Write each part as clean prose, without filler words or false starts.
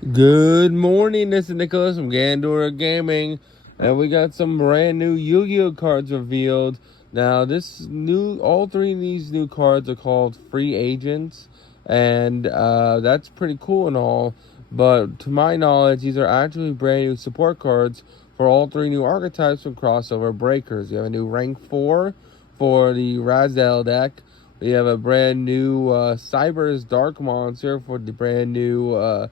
Good morning, this is Nicholas from Gandora Gaming, and we got some brand new Yu-Gi-Oh cards revealed. Now, all three of these new cards are called free agents, and that's pretty cool and all. But to my knowledge, these are actually brand new support cards for all three new archetypes from Crossover Breakers. You have a new rank 4 for the Razel deck. We have a brand new Cyber's Dark Monster for the brand new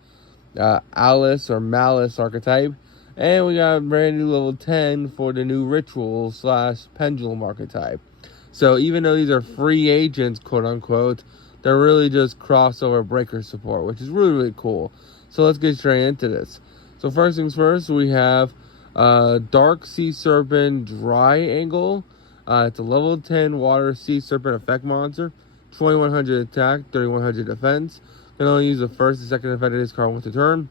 Alice or Malice archetype. And we got a brand new level 10 for the new Ritual / Pendulum archetype. So even though these are free agents, quote unquote, they're really just crossover breaker support, which is really, really cool. So let's get straight into this. So first things first, we have Dark Sea Serpent Dry Angle. It's a level 10 Water Sea Serpent effect monster. 2100 attack, 3100 defense. Can only use the first and second effect of this card once a turn.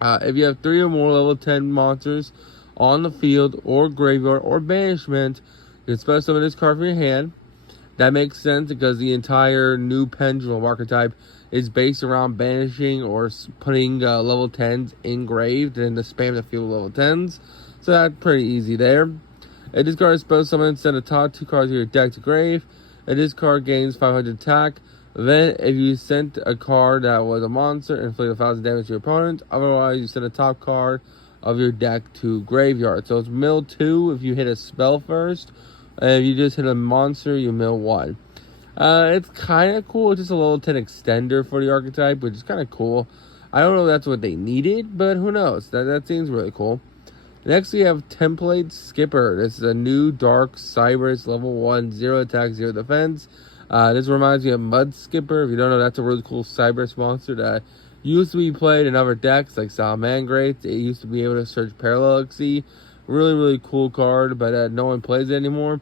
If you have 3 or more level 10 monsters on the field or graveyard or banishment, you can special summon this card from your hand. That makes sense because the entire new Pendulum archetype is based around banishing or putting level 10s engraved and to spam the field with level 10s. So that's pretty easy there. If this card is special summoned, send the top 2 cards of your deck to grave. If this card gains 500 attack, then if you sent a card that was a monster, inflict 1,000 damage to your opponent. Otherwise, you send a top card of your deck to graveyard. So it's mill 2 if you hit a spell first. And if you just hit a monster, you mill 1. It's kind of cool. It's just a level 10 extender for the archetype, which is kind of cool. I don't know if that's what they needed, but who knows. That seems really cool. Next, we have Template Skipper. This is a new Dark Cybers level 1, 0 attack, 0 defense. This reminds me of Mud Skipper. If you don't know, that's a really cool Cybers monster that used to be played in other decks like Salamangreat. It used to be able to search Parallaxy. Really, really cool card, but no one plays it anymore.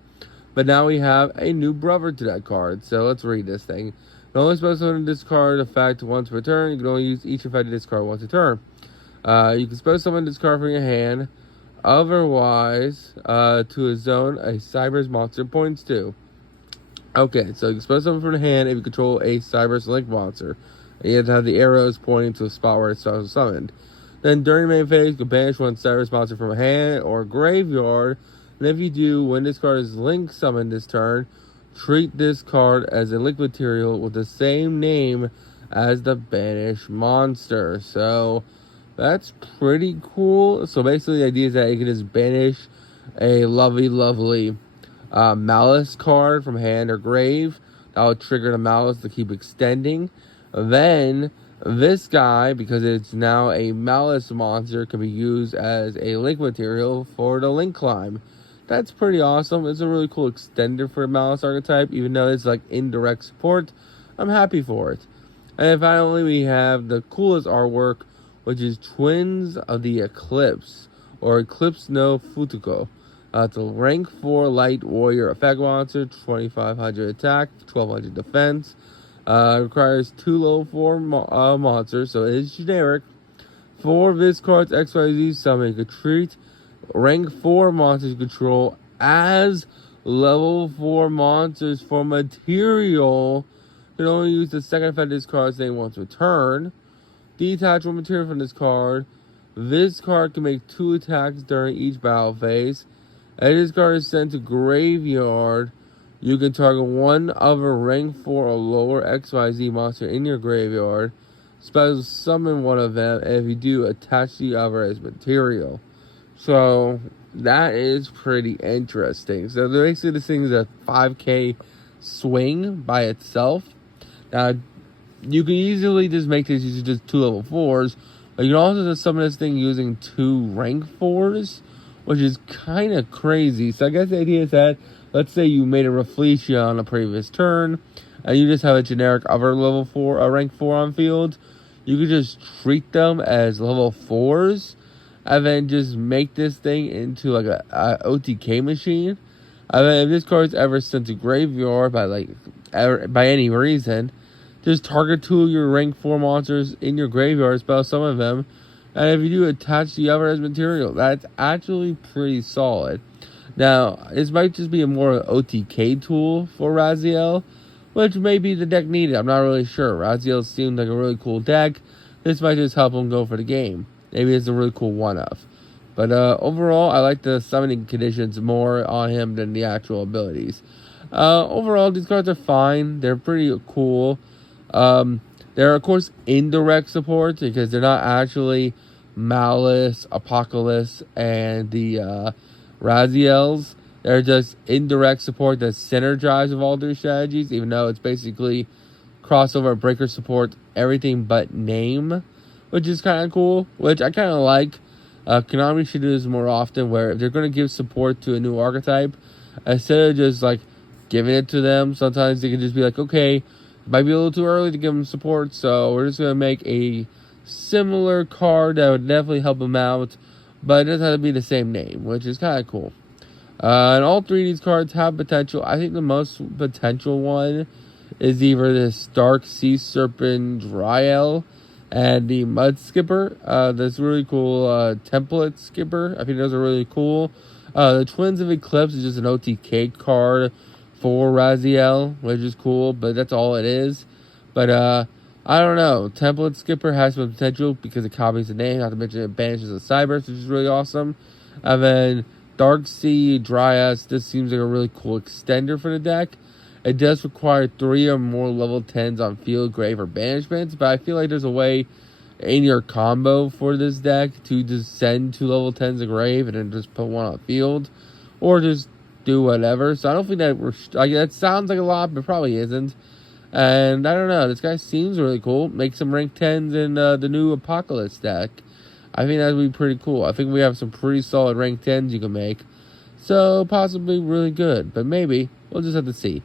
But now we have a new brother to that card. So let's read this thing. The only special summon this card effect once per turn. You can only use each effect of this card once a turn. You can special summon this card from your hand. Otherwise, to a zone a Cybers monster points to. Okay, so you can special summon from the hand if you control a Cybers Link monster. And you have to have the arrows pointing to a spot where it's special summoned. Then during the main phase, you can banish one Cybers monster from a hand or graveyard. And if you do, when this card is Link summoned this turn, treat this card as a Link material with the same name as the banished monster. So that's pretty cool. So basically the idea is that you can just banish a lovely Malice card from hand or grave. That will trigger the Malice to keep extending. Then this guy, because it's now a Malice monster, can be used as a Link material for the Link climb. That's pretty awesome. It's a really cool extender for a Malice archetype, even though it's like indirect support. I'm happy for it. And finally, we have the coolest artwork, which is Twins of the Eclipse, or Eclipse no Futuko. It's a rank 4 light warrior effect monster, 2,500 attack, 1,200 defense. Requires 2 level 4 monsters, so it is generic. For this card's XYZ summon, you can treat rank 4 monsters you control as level 4 monsters for material. You can only use the second effect of this card's name once per turn. Detach one material from this card. This card can make 2 attacks during each battle phase. As this card is sent to graveyard, you can target one other rank 4 or lower XYZ monster in your graveyard. Special summon one of them, and if you do, attach the other as material. So that is pretty interesting. So basically this thing is a 5k swing by itself. Now, you can easily just make this using just 2 level 4s. But you can also just summon this thing using 2 rank 4s, which is kind of crazy. So I guess the idea is that, let's say you made a Rafflesia on a previous turn, and you just have a generic other level 4, a rank 4 on field. You could just treat them as level 4s, and then just make this thing into like a OTK machine. And then if this card is ever sent to graveyard by any reason, just target 2 of your rank 4 monsters in your graveyard, spell some of them, and if you do, attach the other as material. That's actually pretty solid. Now, this might just be a more OTK tool for Raziel, which may be the deck needed. I'm not really sure. Raziel seemed like a really cool deck. this might just help him go for the game. Maybe it's a really cool one-off. But overall, I like the summoning conditions more on him than the actual abilities. Overall, these cards are fine. They're pretty cool. They're, of course, indirect support because they're not actually Malice, Apocalypse, and the Raziels. They're just indirect support that synergize with all their strategies, even though it's basically crossover breaker support, everything but name, which is kind of cool, which I kind of like. Konami should do this more often, where if they're going to give support to a new archetype, instead of just like giving it to them, sometimes they can just be like, okay, it might be a little too early to give them support, so we're just going to make a similar card that would definitely help them out, but it doesn't have to be the same name, which is kind of cool. And all three of these cards have potential. I think the most potential one is either this Dark Sea Serpent Dryel and the Mud Skipper. This really cool template skipper. I think those are really cool. The Twins of Eclipse is just an OTK card for Raziel, which is cool, but that's all it is. But I don't know. Template Skipper has some potential because it copies the name, not to mention it banishes the Cybers, which is really awesome. And then Dark Sea Dryas, this seems like a really cool extender for the deck. It does require 3 or more level 10s on field, grave, or banishments, but I feel like there's a way in your combo for this deck to just send 2 level 10s to grave and then just put 1 on field, or just do whatever. So I don't think that sounds like a lot, but probably isn't. And I don't know, this guy seems really cool. Make some rank 10s in the new Apocalypse deck. I think that would be pretty cool. I think we have some pretty solid rank 10s you can make. So possibly really good, but maybe. We'll just have to see.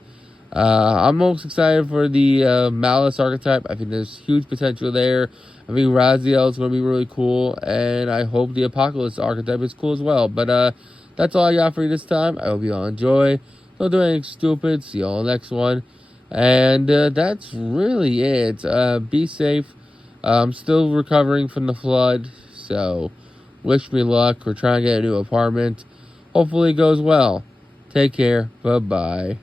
I'm most excited for the Malice archetype. I think there's huge potential there. I think Raziel is going to be really cool, and I hope the Apocalypse archetype is cool as well. But that's all I got for you this time. I hope you all enjoy. Don't do anything stupid. See you all next one. And that's really it. Be safe. I'm still recovering from the flood, so wish me luck. We're trying to get a new apartment. Hopefully it goes well. Take care. Bye-bye.